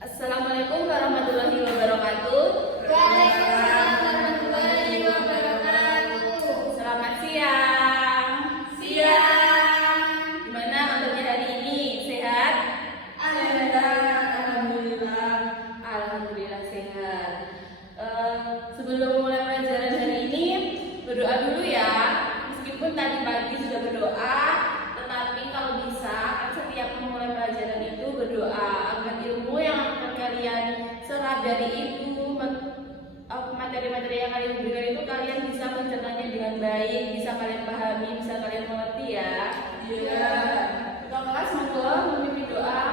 Assalamualaikum warahmatullahi wabarakatuh. Waalaikumsalam warahmatullahi wabarakatuh. Selamat siang. Siang. Gimana kabarnya hari ini? Sehat? Alhamdulillah. Alhamdulillah sehat. Sebelum mulai pelajaran hari ini, berdoa dulu ya. Meskipun tadi pagi sudah berdoa, tetapi kalau bisa setiap memulai pelajaran itu berdoa agar ilmu yang akan kalian serap dari itu, materi-materi yang kalian berikan itu kalian bisa mencernanya dengan baik, bisa kalian pahami, bisa kalian mengerti ya. Iya. Ketua kelas monggo memimpin doa.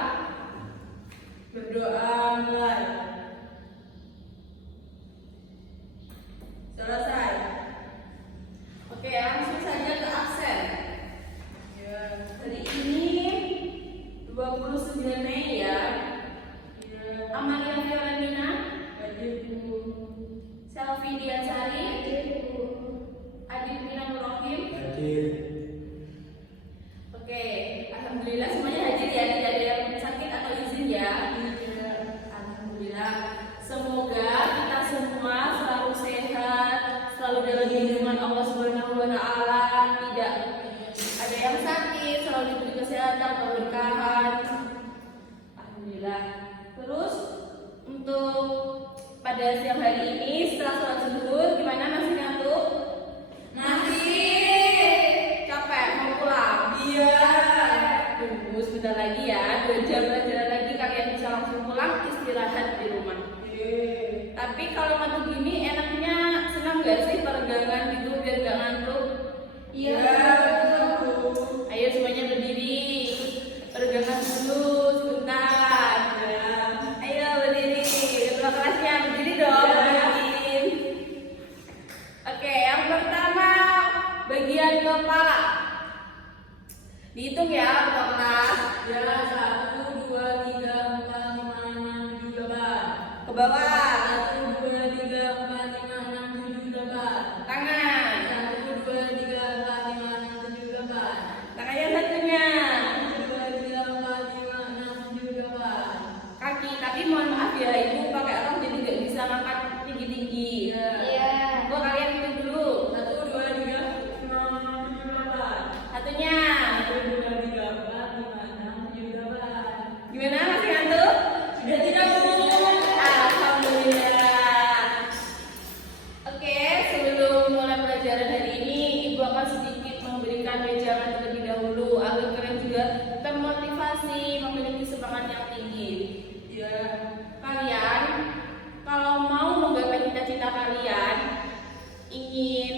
Berdoa mulai. Selesai. Oke, langsung saja ke absen. Ya. Hari ini 29 Mei ya. Ya. Amalia Fiorentina, Hadirku. Selvi Diansari, Adit Minanul Rohim. Hadir. Oke, alhamdulillah semuanya hadir ya, tidak ada yang sakit atau izin ya. Iya. Alhamdulillah. Semoga kita semua selalu sehat, selalu dalam lindungan Allah Subhanahu wa taala, tidak ada yang sakit, selalu diberi kesehatan, keberkahan. Alhamdulillah. Terus untuk pada siang hari ini setelah sholat zuhur gimana, masih ngantuk? Masih. Capek mau pulang? Iya. Tunggu sebentar lagi ya, 2 jam pelajaran lagi kalian bisa langsung pulang istirahat di rumah. Tapi kalau ngantuk gini enaknya senang gak sih peregangan gitu biar gak ngantuk? Iya. Ayo semuanya berdiri, peregangan dulu sebentar. Ayo berdiri, ketua kelasnya berdiri dong. Berdiri. Oke, yang pertama bagian kepala. Dihitung ya ketua kelas. Ya, 1, 2, 3, 4, 5, 6, 7, 8. Ke bawah. 1, 2, 3, 4, 5, 6, 7, 8. Tangan. 1, 2, 3, 4, 5, 6, 7, 8. Tangannya satunya. 1, 2, 3, 4, 5, 6, 7, 8. Kaki, tapi mohon maaf ya ibu pakai rok jadi nggak bisa ngangkat tinggi-tinggi. Iya. Gua kalian hitung dulu. 1, 2, 3, 5, 6, 7, 8. Satunya. 1, 2, 3, 4, 5, 6, 7, 8. Gimana, masih ngantuk? Sudah tidak Bu? Alhamdulillah. Oke, sebelum mulai pelajaran hari ini, ibu akan sedikit memberikan wejangan terlebih dahulu agar kalian juga termotivasi, memiliki semangat yang tinggi. Iya. Kalian kalau mau menggapai cita-cita kalian, ingin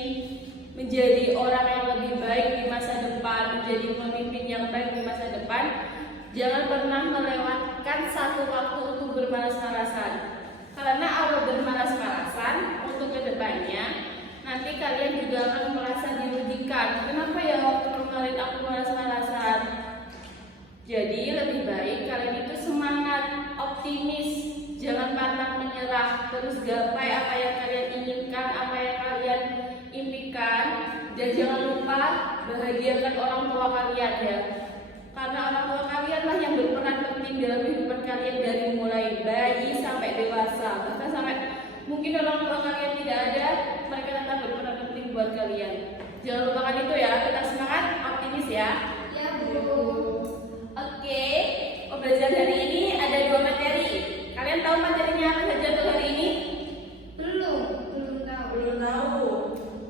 menjadi orang yang lebih baik di masa depan, menjadi pemimpin yang baik di masa depan, jangan pernah melewatkan satu waktu untuk bermalas-malasan. Karena awal bermalas-malasan untuk kedepannya, nanti kalian juga akan merasa dirugikan. Kenapa ya waktu kemarin aku malas-malasan? Jadi lebih baik kalian itu semangat, optimis, jangan pantang menyerah, terus gapai apa yang kalian inginkan, apa yang kalian impikan, dan jangan lupa bahagiakan orang tua kalian ya. Karena orang tua kalian lah yang berperan penting dalam kehidupan kalian dari mulai bayi sampai dewasa. Bahkan sampai mungkin orang tua kalian tidak ada, mereka tetap berperan penting buat kalian. Jangan lupakan itu ya, tetap semangat, optimis ya. Ya Bu. Oke, pembelajaran hari ini ada 2 materi. Kalian tahu materinya apa saja untuk hari ini? Belum tahu. Belum tahu.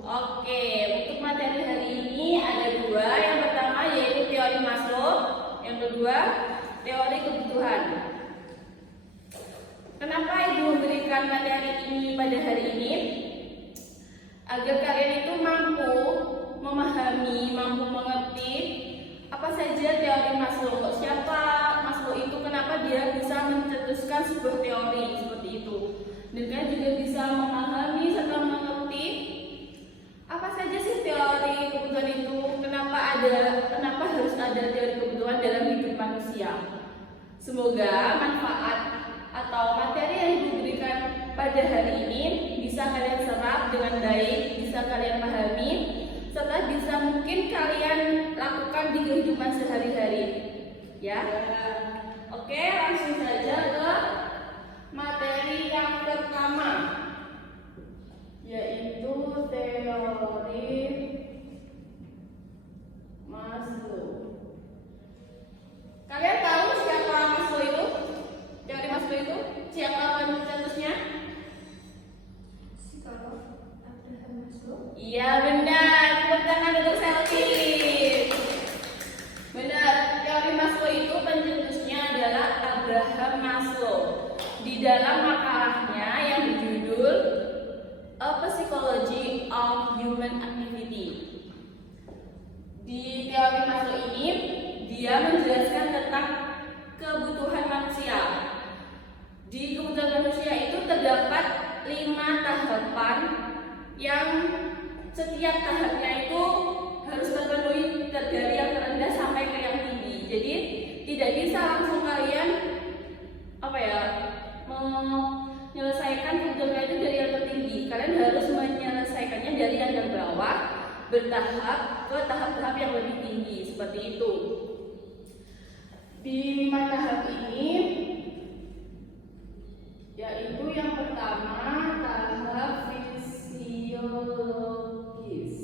Oke, untuk materi hari ini ada 2. Yang pertama yaitu teori Maslow, yang kedua teori kebutuhan. Kenapa ibu memberikan materi ini pada hari ini? Agar kalian itu mampu memahami, mampu mengerti apa saja teori Maslow. Siapa Maslow itu, kenapa dia bisa mencetuskan sebuah teori seperti itu. Dan kalian juga bisa memahami serta mengerti apa saja sih teori kebutuhan itu, kenapa harus ada teori kebutuhan dalam hidup manusia. Semoga manfaat atau materi yang diberikan pada hari ini bisa kalian serap dengan baik, bisa kalian pahami, serta bisa mungkin kalian lakukan di kehidupan sehari-hari. Ya. Oke, langsung saja ke Abraham Maslow di dalam makalahnya yang berjudul A Psychology of Human Activity. Di teori Maslow ini dia menjelaskan tentang kebutuhan manusia. Di kebutuhan manusia itu terdapat 5 tahapan yang setiap tahapnya itu harus terpenuhi dari yang terendah sampai ke yang tinggi. Jadi tidak bisa langsung kalian menyelesaikan kebutuhan itu dari yang tertinggi. Kalian harus menyelesaikannya dari yang terbawah, bertahap ke tahap-tahap yang lebih tinggi, seperti itu. Di 5 tahap ini, yaitu yang pertama tahap fisiologis.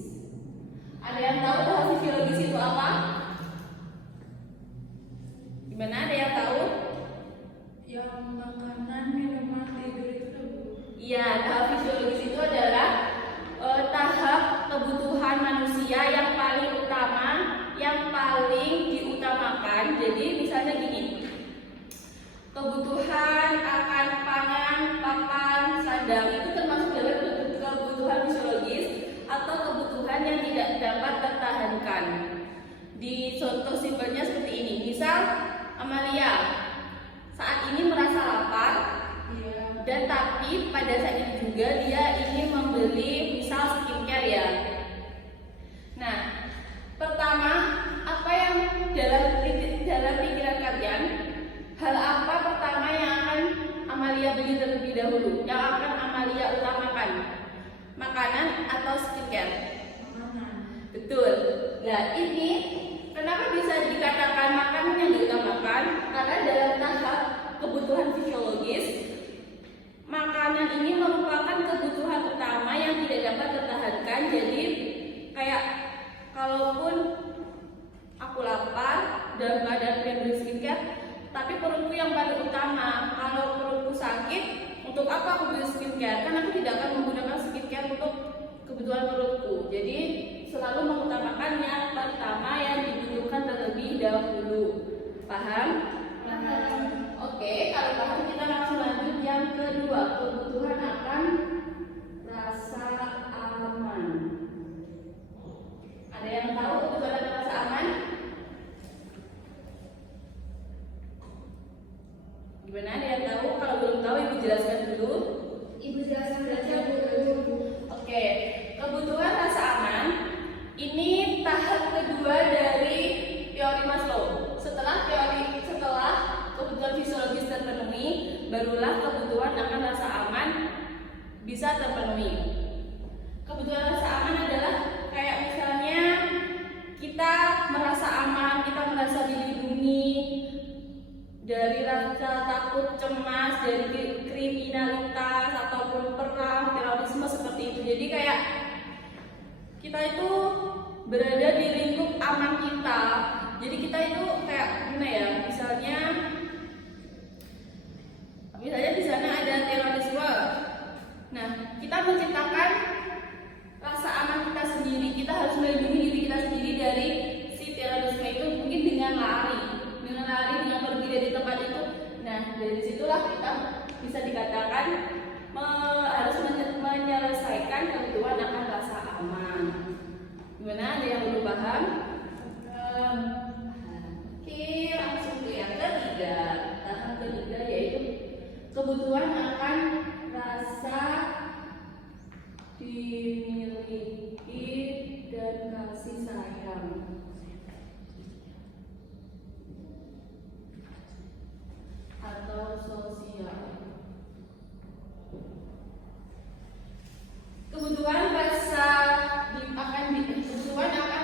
Ada yang tahu tahap fisiologis itu apa? Gimana, ada yang tahu? Yang makanan, minuman, tidur itu. Iya, tahap fisiologis itu adalah tahap kebutuhan manusia yang paling utama, yang paling diutamakan. Jadi misalnya gini, kebutuhan akan pangan, papan, sandang itu termasuk dalam kebutuhan fisiologis atau kebutuhan yang tidak dapat tertahankan. Di contoh simpelnya seperti ini, misal Amalia saat ini merasa lapar, dan tapi pada saat itu juga dia ingin membeli misal skincare ya. Nah, pertama, apa yang dalam pikiran kalian, hal apa pertama yang akan Amalia beli terlebih dahulu, yang akan Amalia utamakan? Makanan atau skincare? Makanan. Betul. Nah, ini kenapa bisa dikatakan makanan yang diutamakan? Karena dalam tahap kebutuhan fisiologis, makanan ini merupakan kebutuhan utama yang tidak dapat tertahankan. Jadi kayak kalaupun aku lapar dalam keadaan pengen beli skincare, tapi perutku yang paling utama. Kalau perutku sakit, untuk apa aku beli skincare? Kan aku tidak akan menggunakan skincare untuk kebutuhan perutku. Jadi selalu mengutamakan yang pertama yang dibutuhkan terlebih dahulu. Paham? Paham. Oke, kalau paham kita langsung lanjut yang kedua, kebutuhan akan rasa aman. Ada yang tahu kebutuhan akan rasa aman? Gimana, ada yang tahu? Kalau belum tahu, Ibu jelaskan dulu. Ibu jelaskan saja, Bu. Oke, kebutuhan rasa aman ini tahap kedua dari teori Maslow. Setelah kebutuhan fisiologis terpenuhi, barulah kebutuhan akan rasa aman bisa terpenuhi. Kebutuhan rasa aman adalah kayak misalnya kita merasa aman, kita merasa dilindungi dari rasa takut, cemas, dari kriminalitas ataupun perang, terorisme seperti itu. Jadi kayak kita itu berada di lingkup aman kita. Jadi kita itu kayak gimana ya? Misalnya di sana ada terorisme. Nah, kita menciptakan rasa aman kita sendiri. Kita harus melindungi diri kita sendiri dari si terorisme itu, mungkin dengan lari, dengan pergi dari tempat itu. Nah, dari situlah kita bisa dikatakan harus menyelesaikan kebutuhan akan rasa aman. Gimana? Ada yang belum paham? Oke, langsung ke yang ketiga. Tahap ketiga yaitu kebutuhan akan rasa dimiliki dan kasih sayang. Atau sosial. Kebutuhan akan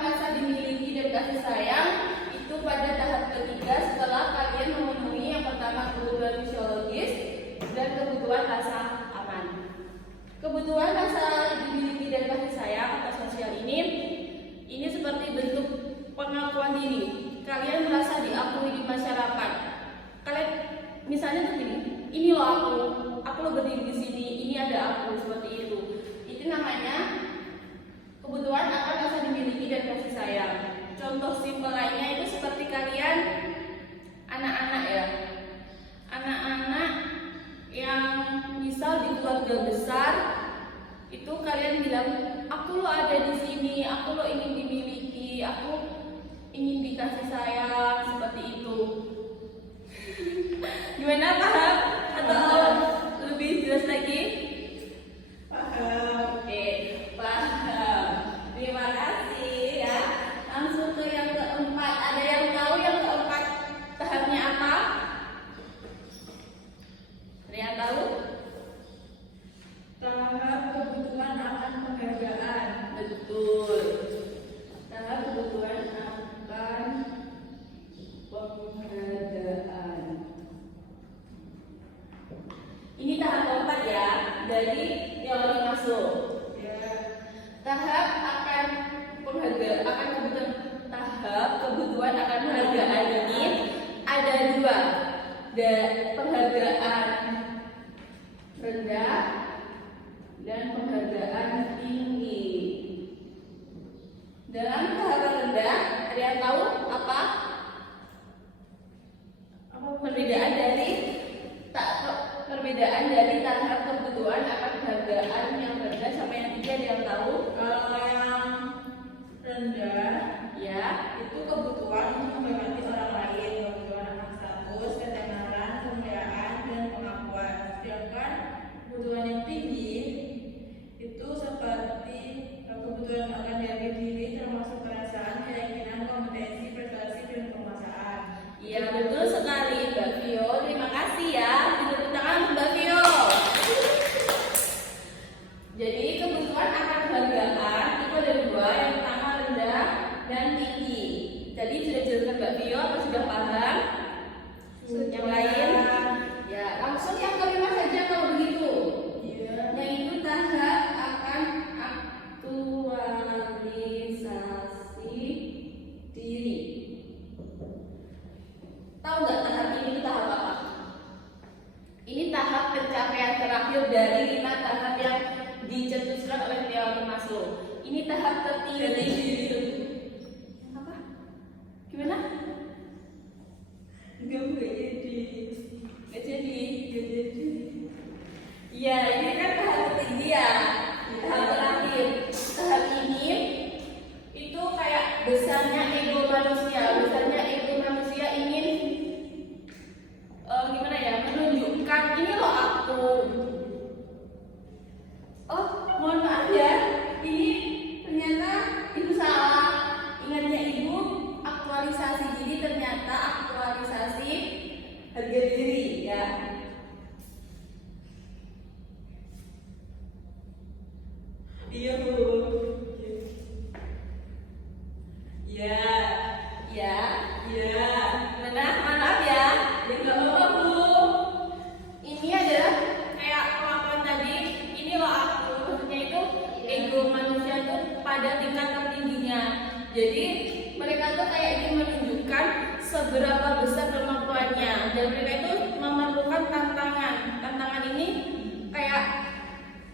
rasa dimiliki dan kasih sayang itu pada tahap ketiga setelah kalian memenuhi yang pertama kebutuhan fisiologis dan kebutuhan rasa aman. Kebutuhan rasa dimiliki dan kasih sayang atau sosial ini seperti bentuk pengakuan diri. Kalian merasa diakui di masyarakat. Kalian misalnya begini, ini loh aku lo berdiri di sini, ini ada aku, seperti itu. Itu namanya kebutuhan akan rasa dimiliki dan kasih sayang. Contoh simpel lainnya itu seperti kalian anak-anak ya. Gimana, paham? Atau lebih jelas lagi? Paham. Oke, paham. Terima kasih ya. Langsung ke yang keempat. Ada yang tahu yang keempat tahapnya apa? Ada yang tahu? Tahap kebutuhan akan penghargaan. Betul. Tahap kebutuhan akan penghargaan. Ini tahap keempat ya, dari teori masuk. Ya. Tahap akan penghargaan akan kebutuhan tahap kebutuhan akan penghargaan ini ada dua, penghargaan rendah dan penghargaan tinggi. Dalam tahap rendah, ada yang tahu apa? Perbedaan dari perbedaan dari tahap kebutuhan akan penghargaan yang rendah sama yang tinggi, ada yang tahu? Kalau yang rendah Ya, itu kebutuhan untuk menghormati orang lain, kebutuhan akan status, ketenaran, kemuliaan, dan pengakuan. Sedangkan kebutuhan yang tinggi itu seperti kebutuhan akan diri diri, termasuk perasaan, keyakinan, kompetensi, prestasi, dan penguasaan. iya betul sekali Mbak Vio. Terima kasih ya. Tepuk tangan untuk Mbak Vio. Jadi kebutuhan akan penghargaan itu ada dua, yang pertama rendah dan tinggi. Tadi sudah jelaskan Mbak Vio, apa sudah paham? Yang lain? Ya, langsung yang kelima saja kalau begitu. Iya. Yaitu tahap akan aktualisasi diri. Tahu nggak tahap ini itu tahap apa? Ini tahap pencapaian terakhir dari 5 tahap yang dicetuskan oleh teori Maslow. Ini tahap tertinggi. Apa? Gimana? Enggak jadi. Nggak jadi. Enggak jadi. Ya, ini kan tahap tertinggi ya. Tahap terakhir. Tahap ini itu kayak besarnya ego manusia. Besarnya ego manusia ingin gimana ya? Menunjukkan ini loh aku. Oh, mohon maaf ya. Ini ternyata ibu salah. Ingatnya ibu aktualisasi. Jadi ternyata aktualisasi harga diri ya. Iya, Bu. Ya. Ya. Ya. Maaf ya. Ya enggak apa-apa, Bu. Ini adalah kayak pengakuan tadi. Ini loh aku. Maksudnya itu ego manusia itu pada tingkat tertingginya. Jadi mereka tuh kayak ingin menunjukkan seberapa besar kemampuannya. Dan mereka itu memerlukan tantangan. Tantangan ini kayak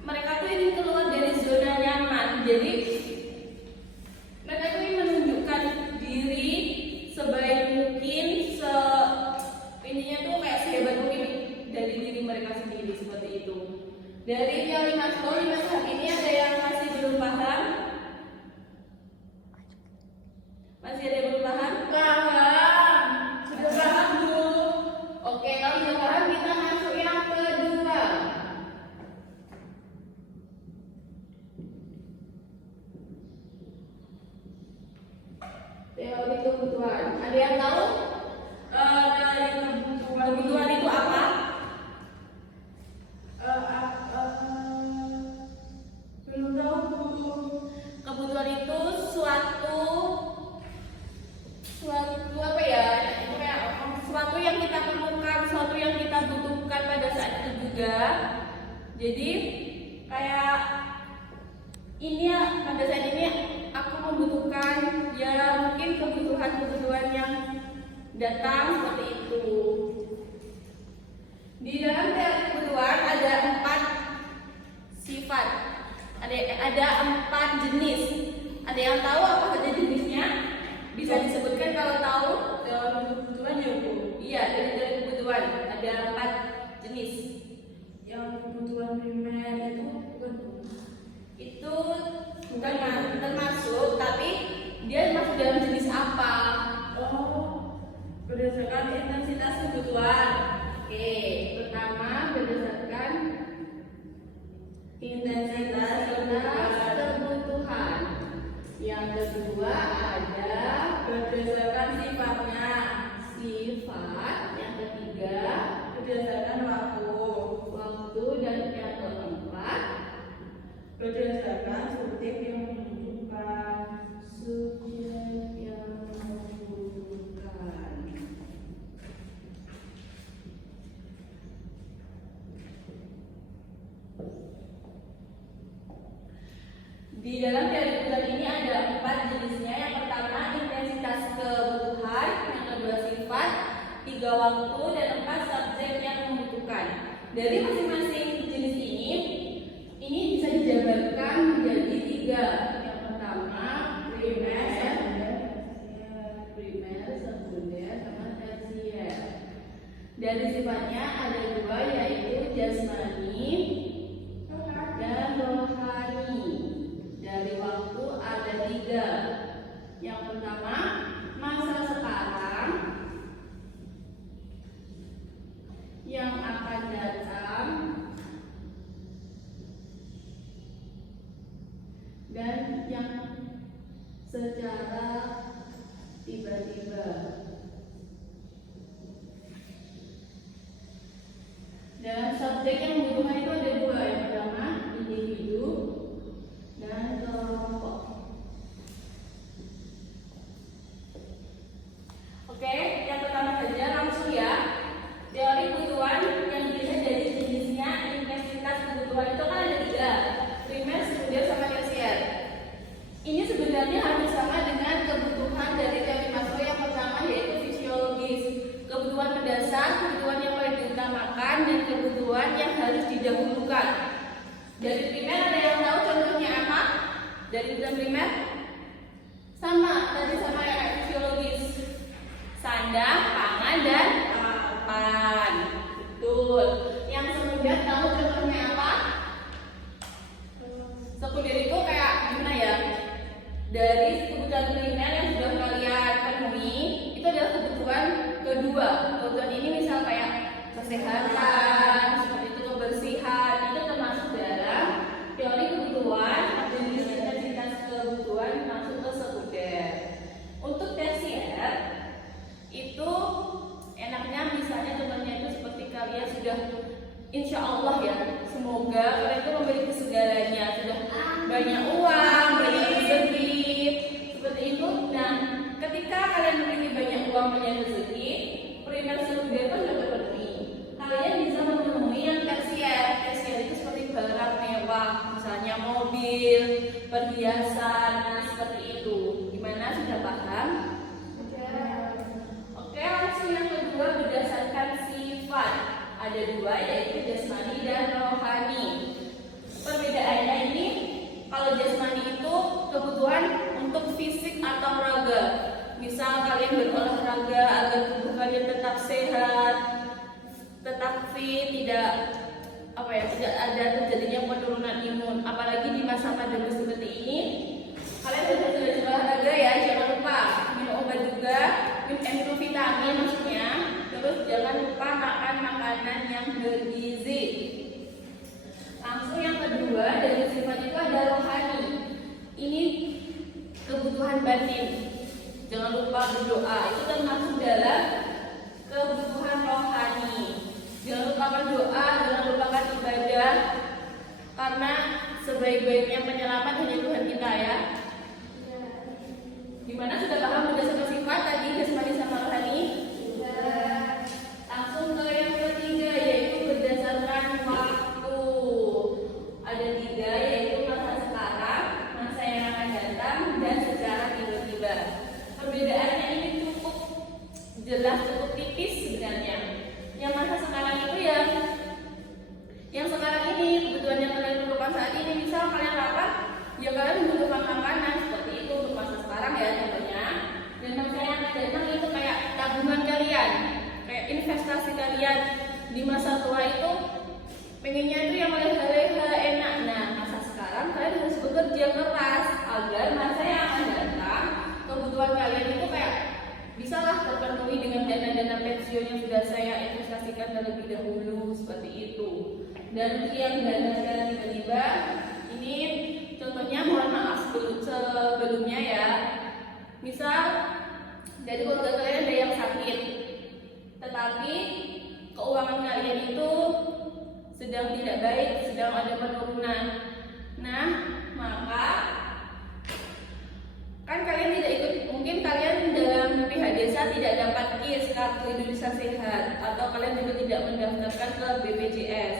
mereka tuh ingin keluar dari zona nyaman. Jadi mereka tuh ingin menunjukkan diri sebaik mungkin, ininya tuh kayak sehebat mungkin dari diri mereka sendiri, seperti itu. Dari teori Maslow 5 tahap ini ada yang masih belum paham? Masih ada yang belum paham? Paham. Sudah paham, Bu. Oke, kalau sudah paham kita masuk yang kedua. Teori kebutuhan. Ada yang tahu? Dari kebutuhan Kebutuhan itu apa? belum tahu, Bu. Kebutuhan itu suatu apa ya? Kayak suatu yang kita perlukan, suatu yang kita butuhkan pada saat itu juga. Jadi kayak ini ya, pada saat ini aku membutuhkan ya mungkin kebutuhan yang datang seperti itu. Di dalam teori kebutuhan ada 4 sifat, ada 4 jenis. Ada yang tahu apa saja jenisnya? Bisa disebutkan kalau tahu? Teori kebutuhan ya, Bu. Iya, dari teori kebutuhan ada 4 jenis. Yang kebutuhan primer itu bukan, Bu. Itu bukan termasuk, tapi dia masuk dalam jenis apa? Oh, berdasarkan intensitas kebutuhan. Oke, pertama berdasarkan intensitas kebutuhan. Yang kedua ada berdasarkan sifatnya. sifat. Yang ketiga Berdasarkan waktu, dan yang keempat berdasarkan subjek yang menunjukkan. subjek yang menentukan. Di dalam teori kebutuhan ini ada 4 jenisnya. Yang pertama intensitas kebutuhan, yang kedua sifat, 3 waktu, dan 4 subjek yang membutuhkan. Dari masing-masing jenis ini bisa dijabarkan menjadi 3. Yang pertama primer, sekunder, sama tersier. Dari sifatnya ada 2, yaitu jasmani dan rohani. Dari waktu ada 3. Yang pertama masa sekarang, yang akan datang, dan yang secara tiba-tiba. Dan subjek yang membutuhkan itu ada 2. Yang pertama individu dan kelompok. Oke, yang pertama saja langsung ya. Teori kebutuhan yang dilihat dari jenisnya, intensitas kebutuhan itu kan ada 3, primer, sekunder, sama tersier. Ini sebenarnya hampir sama dengan kebutuhan dari teori Maslow yang pertama, yaitu fisiologis. Kebutuhan mendasar, kebutuhan yang paling diutamakan, dan kebutuhan yang harus didahulukan. Dari primer ada yang tahu contohnya apa? Dari kebutuhan primer sama, tadi sama yang fisiologis. Sandang, pangan, dan papan. Betul. Yang sekunder tahu contohnya apa? Sekunder itu kayak gimana ya? Dari kebutuhan primer yang sudah kalian penuhi, itu adalah kebutuhan kedua. Kebutuhan ini misal kayak kesehatan, seperti itu kebersihan, itu termasuk dalam teori kebutuhan. Jenis intensitas kebutuhan masuk ke sekunder. Untuk tersier itu enaknya misalnya contohnya itu seperti kalian sudah insya Allah ya, semoga kalian itu memiliki segalanya, sudah banyak uang, banyak rezeki, seperti itu. Nah, ketika kalian memiliki banyak uang, banyak rezeki, primer sekunder itu sudah terpenuhi. Kalian bisa memenuhi yang tersier. Tersier itu seperti barang mewah, misalnya mobil, perhiasan, nah seperti itu. Gimana, sudah paham? Oke, langsung yang kedua berdasarkan sifat. Ada 2, yaitu jasmani dan rohani. Perbedaannya ini, kalau jasmani itu kebutuhan untuk fisik atau raga. Misal kalian berolahraga agar tubuh kalian tetap sehat, tetap fit, tidak ada terjadinya penurunan imun. Apalagi di masa pandemi seperti ini, kalian harus berolahraga ya, jangan lupa minum obat juga, minum vitamin maksudnya. Terus jangan lupa makan makanan yang bergizi. Langsung yang kedua dari sifat itu ada rohani. Ini kebutuhan batin. Jangan lupa berdoa. Itu termasuk dalam kebutuhan rohani. Jangan lupakan doa, jangan lupakan ibadah. Karena sebaik-baiknya penyelamat hanya Tuhan kita ya. Gimana, sudah paham berdasarkan sifat tadi jasmani sama rohani? Langsung ke yang ketiga, yaitu berdasarkan waktu. Ada 3, yaitu masa sekarang, masa yang akan datang, dan secara tiba-tiba. Perbedaannya ini cukup jelas, cukup tipis sebenarnya. Yang masa sekarang itu yang sekarang ini, kebutuhan yang kalian perlukan saat ini. Misal kalian lapar, ya kalian membutuhkan makanan, seperti itu untuk masa sekarang ya contohnya. Dan masa yang akan datang itu kayak tabungan kalian, kayak investasi kalian. Di masa tua itu pengennya itu yang leha-leha enak. Nah, masa sekarang kalian harus bekerja keras agar masa yang akan datang kebutuhan kalian itu kayak bisalah terpenuhi dengan dana-dana pensiun yang sudah saya investasikan terlebih dahulu seperti itu. Dan untuk yang dana tiba-tiba ini contohnya, mohon maaf sebelumnya ya, misal dari keluarga kalian ada yang sakit, tetapi keuangan kalian itu sedang tidak baik, sedang ada penurunan. Nah, maka kan kalian tidak ikut, mungkin kalian dalam pihak desa tidak dapat KIS, kartu Indonesia Sehat, atau kalian juga tidak mendaftarkan ke BPJS.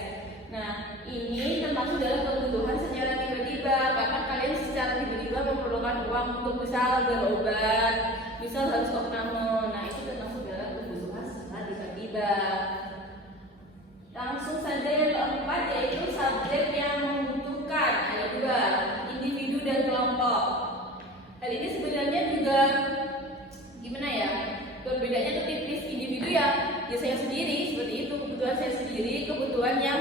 Nah, ini termasuk dalam kebutuhan secara tiba-tiba, karena kalian secara tiba-tiba memerlukan uang untuk misal berobat, misal harus opname. Nah, itu termasuk dalam kebutuhan secara tiba-tiba. Langsung saja yang keempat, yaitu subjek yang membutuhkan. Ada dua, individu dan kelompok. Hal ini sebenarnya juga gimana ya, perbedaannya itu tipis. Individu ya saya sendiri, seperti itu, kebutuhan saya sendiri, kebutuhan yang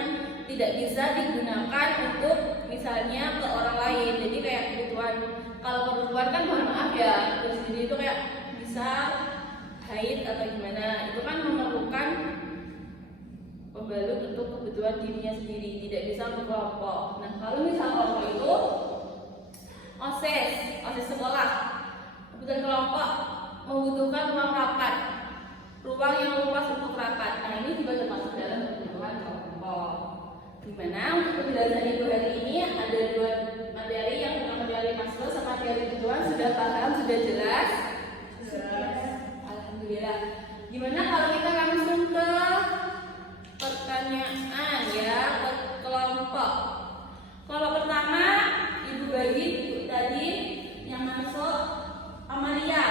tidak bisa digunakan untuk misalnya ke orang lain. Jadi kayak kebutuhan, kalau perempuan kan mohon maaf ya, terus sendiri itu kayak bisa haid atau gimana, itu kan memerlukan pembalut untuk kebutuhan dirinya sendiri, tidak bisa untuk kelompok. Nah, kalau misal kelompok itu OSIS sekolah, kebutuhan kelompok membutuhkan ruang rapat, ruang yang luas untuk rapat. Nah, ini juga termasuk dalam kebutuhan kelompok. Dimana untuk penjelasan ibu hari ini ada dua materi, yang pertama materi Maslow sama materi kebutuhan. Sudah paham, sudah jelas? Alhamdulillah. Gimana kalau kita langsung ke pertanyaan ya, ke kelompok. Kalau pertama ibu bagi tadi yang masuk Amalia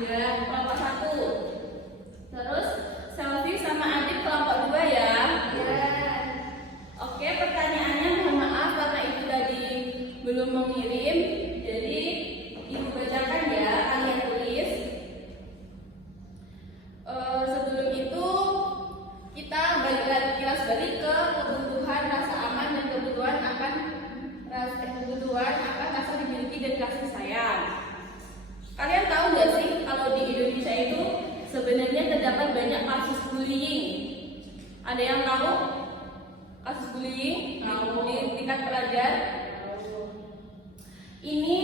ya, kelompok 1. Terus Selvi sama Adit kelompok 2 ya. Oke, pertanyaannya mohon maaf karena ibu tadi belum mengirim, jadi ibu bacakan ya, kalian tulis. Sebelum itu kita kilas balik ke kebutuhan rasa aman dan kebutuhan akan rasa dimiliki dan kasih sayang. Kalian tahu nggak sih kalau di Indonesia itu sebenarnya terdapat banyak kasus bullying? Ada yang tahu kasus bullying di tingkat pelajar? Ini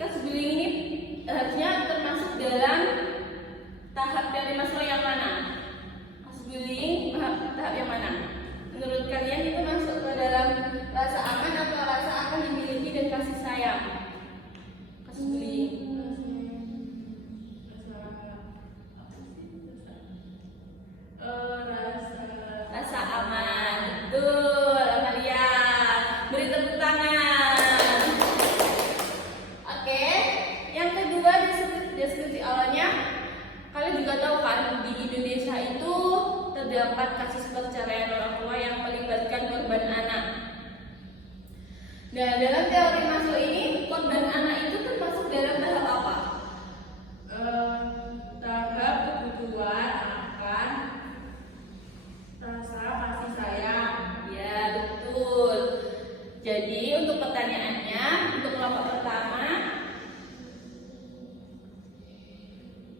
kasus bullying ini harusnya termasuk dalam tahap dari Maslow yang mana? Kasus bullying tahap yang mana? Menurut kalian itu masuk ke dalam rasa aman atau rasa akan dimiliki dan kasih sayang? Kasus bullying. Rasa aman, betul, Amalia. Beri tepuk tangan. Oke, yang kedua deskripsi awalnya, kalian juga tahu kan di Indonesia itu terdapat kasus perceraian orang tua yang melibatkan korban anak. Nah, dalam teori Maslow ini korban anak itu termasuk dalam tahap apa? Tahap kebutuhan akan rasa kasih sayang. Ya, betul. Jadi untuk pertanyaannya, untuk kelompok pertama,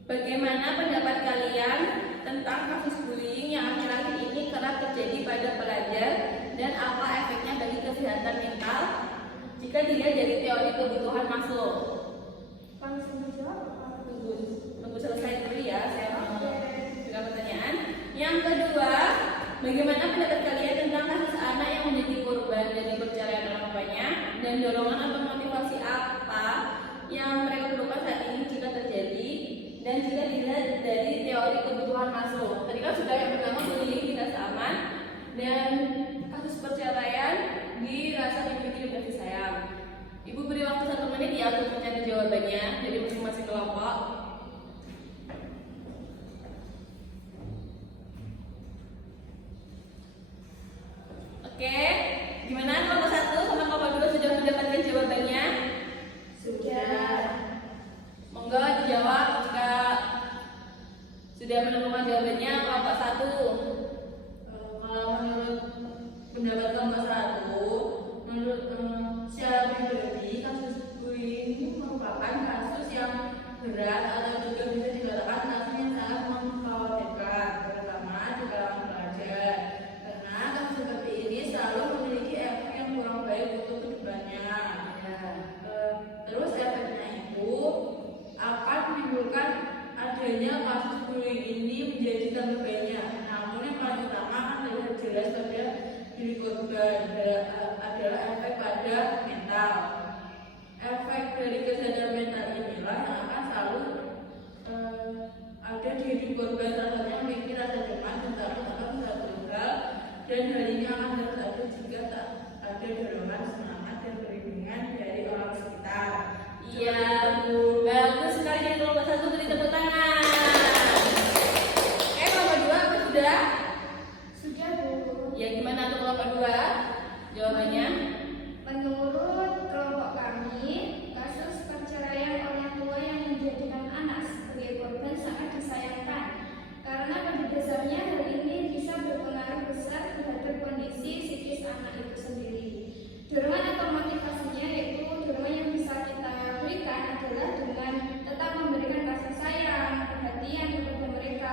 bagaimana pendapat kalian tentang kasus bullying yang akhir-akhir ini kerap terjadi pada pelajar, dan apa efeknya bagi kesehatan mental jika dilihat dari teori kebutuhan Maslow? Tunggu selesai dulu ya, saya mau juga pertanyaan. Yang kedua, bagaimana pendapat kalian tentang kasus anak yang menjadi korban dari perceraian orang tuanya, dan dorongan atau motivasi apa yang mereka perlukan saat ini jika terjadi, dan jika dilihat dari teori kebutuhan Maslow? Tadi kan sudah yang pertama bullying di rasa aman, dan kasus perceraian di rasa dimiliki dan kasih sayang. Ibu beri waktu 1 menit ya untuk mencari jawabannya dari masing-masing kelompok. Oke, gimana kelompok 1 sama kelompok 2 sudah mendapatkan jawabannya? Sudah. Monggo dijawab jika sudah menemukan jawabannya. Kelompok 1. Kalau menurut pendapat kelompok 1, menurut secara pribadi kasus bullying ini merupakan kasus yang berat atau juga bisa dikatakan diri korban adalah efek pada mental. Efek dari kesadaran mental inilah yang akan selalu ada di diri korban, salah satunya memiliki rasa cemas dan takut akan suatu hal, dan hal ini akan terjadi jika tak ada dorongan semangat dan perlindungan dari orang sekitar. Iya, Bu. Bagus sekali dari kelompok 1, beri tepuk tangan. Kelompok 2 apa sudah? Sudah, Bu. Ya, gimana untuk kelompok 2? Jawabannya? Menurut kelompok kami, kasus perceraian orang tua yang menjadikan anak sebagai korban sangat disayangkan. Karena pada dasarnya hal ini bisa berpengaruh besar terhadap kondisi psikis anak itu sendiri. Dorongan atau motivasinya yaitu dorongan yang bisa kita berikan adalah dengan tetap memberikan kasih sayang, perhatian kepada mereka.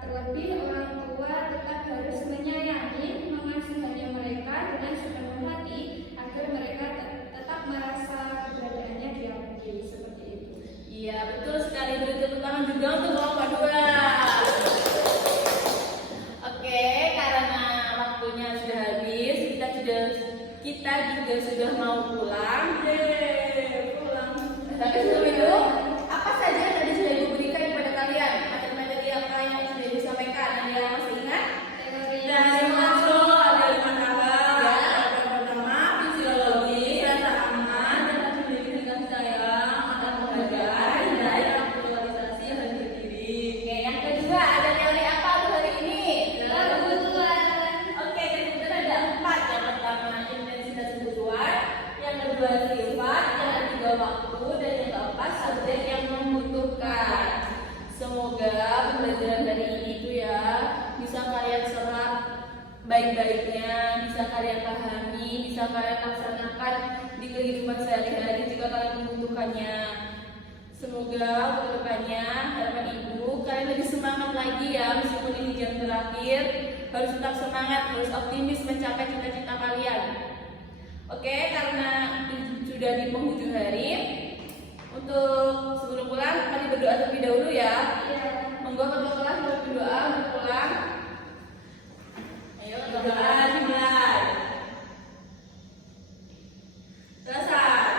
Terlebih orang tua tetap harus menyayangi, mengasihani mereka dengan sepenuh hati agar mereka tetap merasa keberadaannya diakui, seperti itu. Iya, betul sekali. Beri tepuk tangan juga untuk kelompok 2. Oke, karena waktunya sudah habis, kita juga sudah mau pulang. Pulang. Tapi sebelum itu, apa saja yang tadi sudah Ibu berikan kepada kalian? Materi-materi apa yang sudah Ibu sampaikan? Ada yang masih ingat? Teori Dari masuk ada 5 tahap. Yang pertama fisiologi, rasa aman, rasa memiliki kasih sayang, ada penghargaan, dan aktualisasi harga diri. Oke, yang kedua ada teori apa untuk hari ini? kebutuhan. Oke, kemudian ada 4. Yang pertama intensitas kebutuhan, yang kedua sifat, yang ketiga waktu, dan yang keempat subjek yang membutuhkan. Semoga pembelajaran hari ini itu ya bisa kalian serap baik-baiknya, bisa kalian pahami, bisa kalian laksanakan di kehidupan sehari-hari jika kalian membutuhkannya. Semoga untuk kedepannya harapan Ibu kalian lebih semangat lagi ya, meskipun ini jam terakhir harus tetap semangat, harus optimis mencapai cita-cita kalian. Oke, karena sudah di penghujung hari, untuk sebelum pulang mari berdoa terlebih dahulu ya. Ya. Monggo ketua kelas berdoa untuk pulang. Ayo berdoa dimulai. Selesai.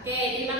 Oke, terima